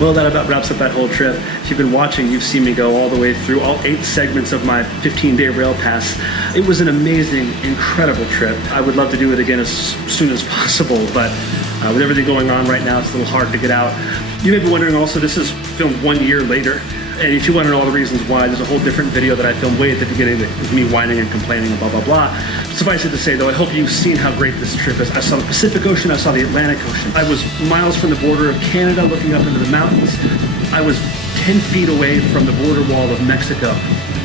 Well, that about wraps up that whole trip. If you've been watching, you've seen me go all the way through all 8 segments of my 15-day rail pass. It was an amazing, incredible trip. I would love to do it again as soon as possible, but with everything going on right now, it's a little hard to get out. You may be wondering also, this is filmed 1 year later. And if you want to know all the reasons why, there's a whole different video that I filmed way at the beginning that is me whining and complaining and blah, blah, blah. Suffice it to say, though, I hope you've seen how great this trip is. I saw the Pacific Ocean, I saw the Atlantic Ocean. I was miles from the border of Canada looking up into the mountains. I was 10 feet away from the border wall of Mexico,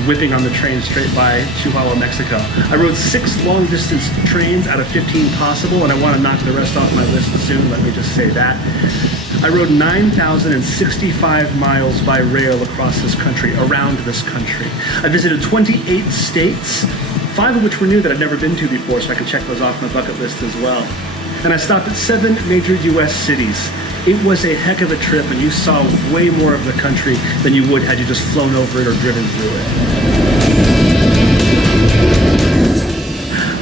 whipping on the train straight by Chihuahua, Mexico. I rode 6 long-distance trains out of 15 possible, and I want to knock the rest off my list soon, let me just say that. I rode 9,065 miles by rail across this country, around this country. I visited 28 states, 5 of which were new that I'd never been to before, so I could check those off my bucket list as well. And I stopped at 7 major US cities. It was a heck of a trip, and you saw way more of the country than you would had you just flown over it or driven through it.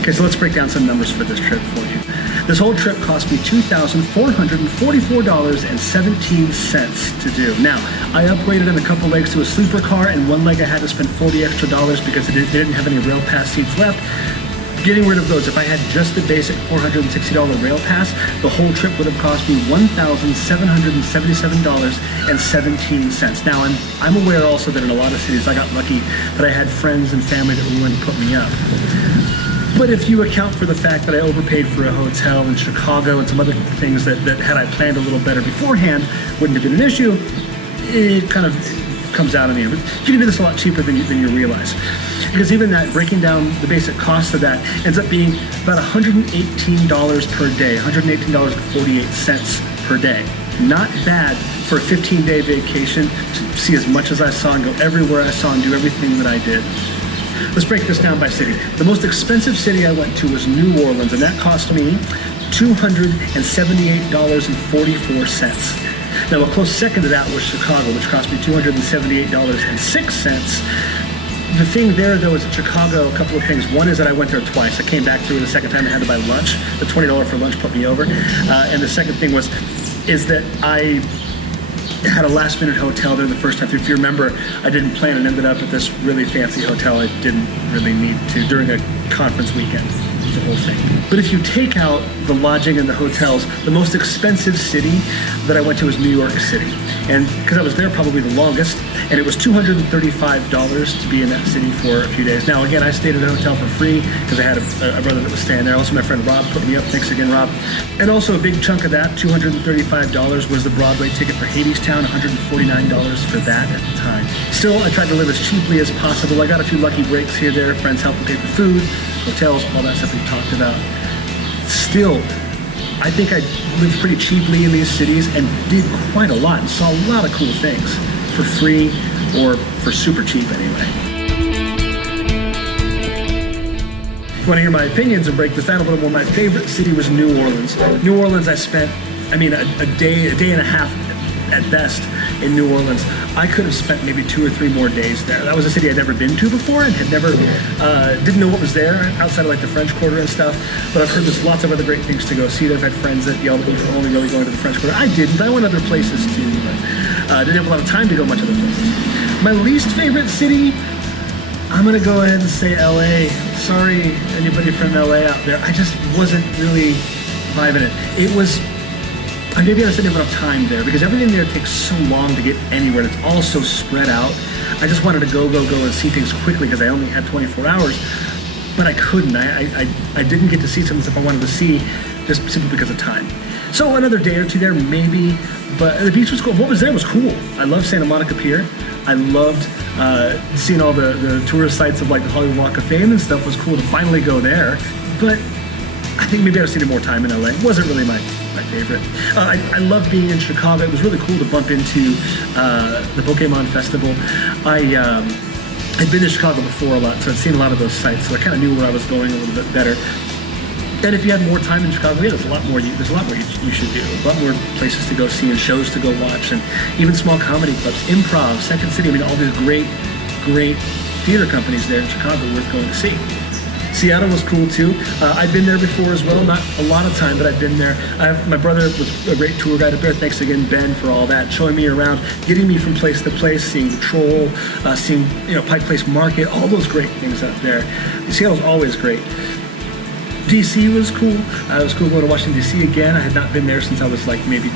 Okay, so let's break down some numbers for this trip for you. This whole trip cost me $2,444.17 to do. Now, I upgraded in a couple legs to a sleeper car, and one leg I had to spend $40 extra because they didn't have any rail pass seats left. Getting rid of those, if I had just the basic $460 rail pass, the whole trip would have cost me $1,777.17. Now, I'm aware also that in a lot of cities I got lucky that I had friends and family that were willing to put me up. But if you account for the fact that I overpaid for a hotel in Chicago and some other things that had I planned a little better beforehand wouldn't have been an issue, it kind of comes out in the end. But you can do this a lot cheaper than you realize. Because even that, breaking down the basic cost of that, ends up being about $118 per day, $118.48 per day. Not bad for a 15-day vacation to see as much as I saw and go everywhere I saw and do everything that I did. Let's break this down by city. The most expensive city I went to was New Orleans, and that cost me $278.44. Now, a close second to that was Chicago, which cost me $278.06. The thing there, though, is at Chicago, a couple of things. One is that I went there twice. I came back through the second time and had to buy lunch. The $20 for lunch put me over. And the second thing is that I had a last-minute hotel there the first time through. If you remember, I didn't plan and ended up at this really fancy hotel I didn't really need to during a conference weekend. The whole thing. But if you take out the lodging and the hotels, the most expensive city that I went to was New York City. And because I was there probably the longest, and it was $235 to be in that city for a few days. Now, again, I stayed at a hotel for free because I had a brother that was staying there. Also, my friend Rob put me up. Thanks again, Rob. And also a big chunk of that, $235, was the Broadway ticket for Hadestown, $149 for that at the time. Still, I tried to live as cheaply as possible. I got a few lucky breaks here, there. Friends helped me pay for food, hotels, all that stuff we talked about. Still, I think I lived pretty cheaply in these cities and did quite a lot and saw a lot of cool things for free or for super cheap anyway. If you want to hear my opinions and break this down a little more, my favorite city was New Orleans. New Orleans, I spent, a day and a half at best in New Orleans. I could have spent maybe 2 or 3 more days there. That was a city I'd never been to before and had never, didn't know what was there outside of like the French Quarter and stuff, but I've heard there's lots of other great things to go see. I've had friends that yelled at me for only really going to the French Quarter. I didn't. I went other places too, but didn't have a lot of time to go much other places. My least favorite city, I'm gonna go ahead and say LA. Sorry, anybody from LA out there. I just wasn't really vibing it. It was, maybe I just didn't have enough time there because everything there takes so long to get anywhere. It's all so spread out. I just wanted to go and see things quickly because I only had 24 hours, but I couldn't. I didn't get to see some stuff I wanted to see just simply because of time. So another day or two there, maybe, but the beach was cool. What was there was cool. I loved Santa Monica Pier. I loved seeing all the tourist sites of like the Hollywood Walk of Fame and stuff. Was cool to finally go there, but I think maybe I was needed more time in LA. It wasn't really my favorite. I love being in Chicago. It was really cool to bump into the Pokemon Festival. I'd been to Chicago before a lot, so I'd seen a lot of those sites, so I kind of knew where I was going a little bit better. And if you had more time in Chicago, yeah, there's a lot more you should do. A lot more places to go see and shows to go watch, and even small comedy clubs, improv, Second City. All these great theater companies there in Chicago worth going to see. Seattle was cool too. I'd been there before as well, not a lot of time, but I'd been there. My brother was a great tour guide up there. Thanks again, Ben, for all that, showing me around, getting me from place to place, seeing the Troll, seeing Pike Place Market, all those great things up there. Seattle's always great. DC was cool. It was cool going to Washington, DC again. I had not been there since I was like maybe,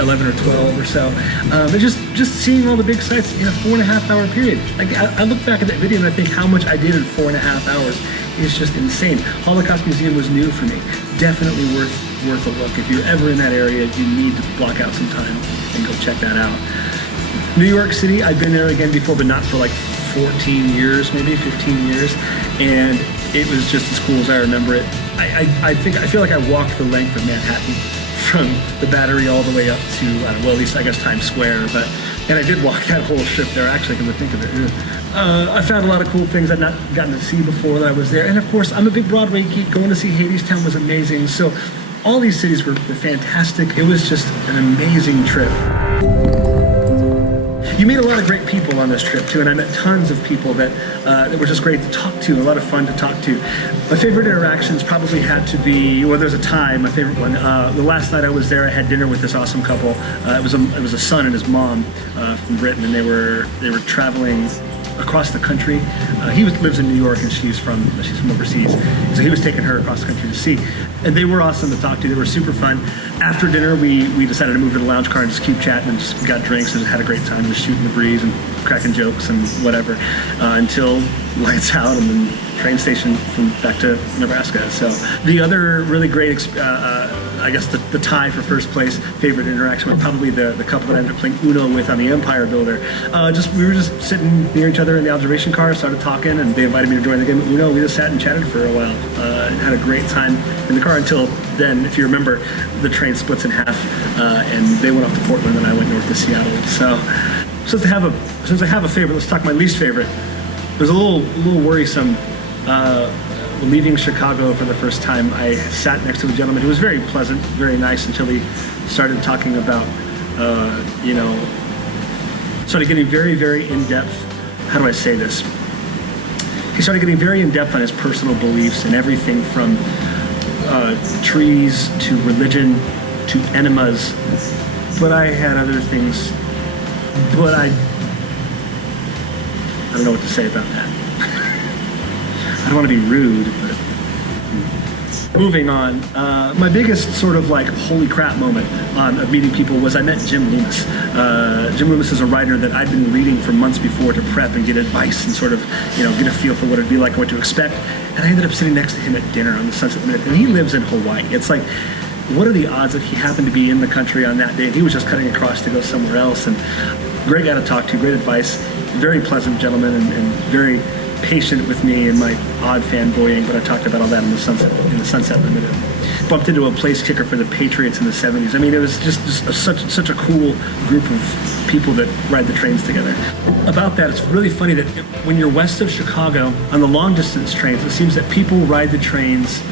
11 or 12 or so. But just seeing all the big sites in a 4.5 hour period. Like I look back at that video and I think how much I did in 4.5 hours is just insane. Holocaust Museum was new for me. Definitely worth a look. If you're ever in that area, you need to block out some time and go check that out. New York City, I've been there again before, but not for like 14 years, maybe 15 years. And it was just as cool as I remember it. I feel like I walked the length of Manhattan from the Battery all the way up to, at least I guess Times Square. And I did walk that whole strip there, actually, come to think of it. I found a lot of cool things I'd not gotten to see before that I was there. And of course, I'm a big Broadway geek. Going to see Hadestown was amazing. So all these cities were fantastic. It was just an amazing trip. You meet a lot of great people on this trip too, and I met tons of people that were just great to talk to, a lot of fun to talk to. My favorite interactions probably had to be, there's a tie, my favorite one. The last night I was there, I had dinner with this awesome couple. It was a son and his mom from Britain, and they were traveling across the country. He lives in New York, and she's from overseas. So he was taking her across the country to see. And they were awesome to talk to. They were super fun. After dinner, we decided to move to the lounge car and just keep chatting and just got drinks and just had a great time, just shooting the breeze and cracking jokes and whatever until lights out and then train station back to Nebraska. So the other really great, I guess the tie for first place favorite interaction was probably the couple that I ended up playing Uno with on the Empire Builder. We were just sitting near each other in the observation car, started talking, and they invited me to join the game of Uno. We just sat and chatted for a while and had a great time in the car until then. If you remember, the train splits in half and they went off to Portland and I went north to Seattle. So since I have a favorite, let's talk my least favorite. It was a little worrisome. Leaving Chicago for the first time, I sat next to a gentleman who was very pleasant, very nice, until he started talking about, started getting very, very in-depth. How do I say this? He started getting very in-depth on his personal beliefs and everything from trees to religion to enemas. But I had other things, but I don't know what to say about that. I don't want to be rude, but moving on. My biggest sort of like holy crap moment of meeting people was I met Jim Loomis. Jim Loomis is a writer that I'd been reading for months before to prep and get advice and sort of, get a feel for what it'd be like and what to expect. And I ended up sitting next to him at dinner on the Sunset Minute, and he lives in Hawaii. It's like, what are the odds that he happened to be in the country on that day? And he was just cutting across to go somewhere else. And great guy to talk to, great advice, very pleasant gentleman, and very patient with me and my odd fanboying, but I talked about all that in the Sunset Limited. Bumped into a place kicker for the Patriots in the 70s. I mean, it was just such a cool group of people that ride the trains together. About that, it's really funny that when you're west of Chicago, on the long distance trains, it seems that people ride the trains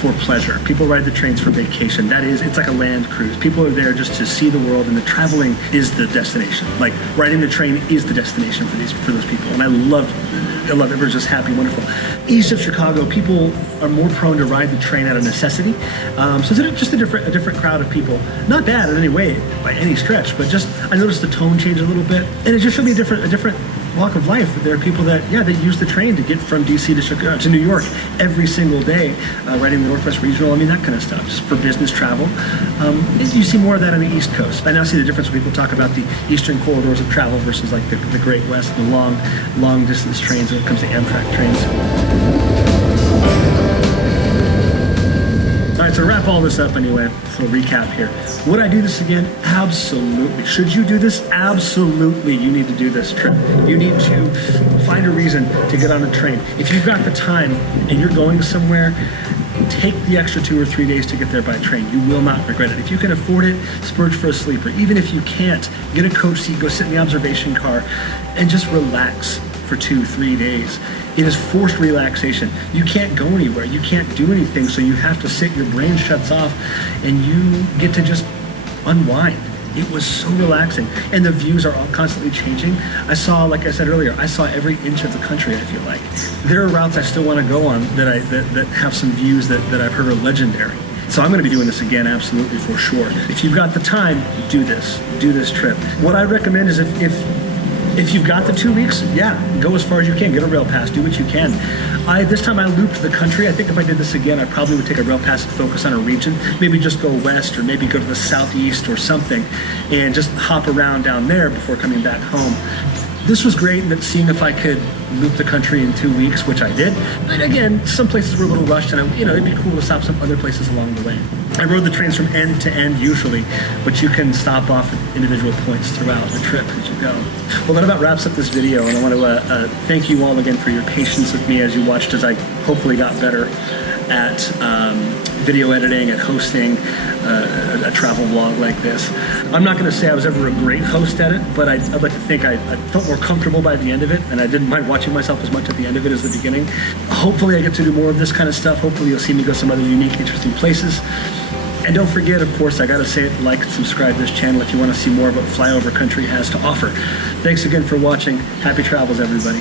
for pleasure. People ride the trains for vacation. It's like a land cruise. People are there just to see the world, and the traveling is the destination. Like riding the train is the destination for those people. And I love it. Everyone's just happy, wonderful. East of Chicago, people are more prone to ride the train out of necessity. So it's just a different crowd of people. Not bad in any way, by any stretch, but just I noticed the tone change a little bit, and it just showed me a different walk of life. There are people that they use the train to get from DC to Chicago to New York every single day, riding the Northwest Regional. I mean, that kind of stuff, just for business travel. You see more of that on the East Coast. I now see the difference when people talk about the eastern corridors of travel versus like the Great West, the long distance trains when it comes to Amtrak trains. All right, so to wrap all this up anyway, so we'll recap here. Would I do this again? Absolutely. Should you do this? Absolutely. You need to do this trip. You need to find a reason to get on a train. If you've got the time and you're going somewhere, take the extra 2 or 3 days to get there by train. You will not regret it. If you can afford it, splurge for a sleeper. Even if you can't, get a coach seat, go sit in the observation car, and just relax for 2-3 days. It is forced relaxation. You can't go anywhere. You can't do anything, so you have to sit. Your brain shuts off, and you get to just unwind. It was so relaxing, and the views are all constantly changing. I saw, like I said earlier, I saw every inch of the country, I feel like. There are routes I still want to go on that have some views that I've heard are legendary. So I'm going to be doing this again, absolutely, for sure. If you've got the time, do this trip. What I recommend is if you've got the 2 weeks, yeah, go as far as you can. Get a rail pass, do what you can. This time I looped the country. I think if I did this again, I probably would take a rail pass and focus on a region. Maybe just go west, or maybe go to the southeast or something, and just hop around down there before coming back home. This was great, and seeing if I could loop the country in 2 weeks, which I did. But again, some places were a little rushed, and it'd be cool to stop some other places along the way. I rode the trains from end to end usually, but you can stop off at individual points throughout the trip as you go. Well, that about wraps up this video, and I want to thank you all again for your patience with me as you watched as I hopefully got better at video editing and hosting a travel vlog like this. I'm not going to say I was ever a great host at it, but I'd like to think I felt more comfortable by the end of it, and I didn't mind watching myself as much at the end of it as the beginning. Hopefully I get to do more of this kind of stuff. Hopefully you'll see me go some other unique, interesting places. And don't forget, of course, I gotta say it, like and subscribe to this channel if you want to see more of what Flyover Country has to offer. Thanks again for watching. Happy travels, everybody.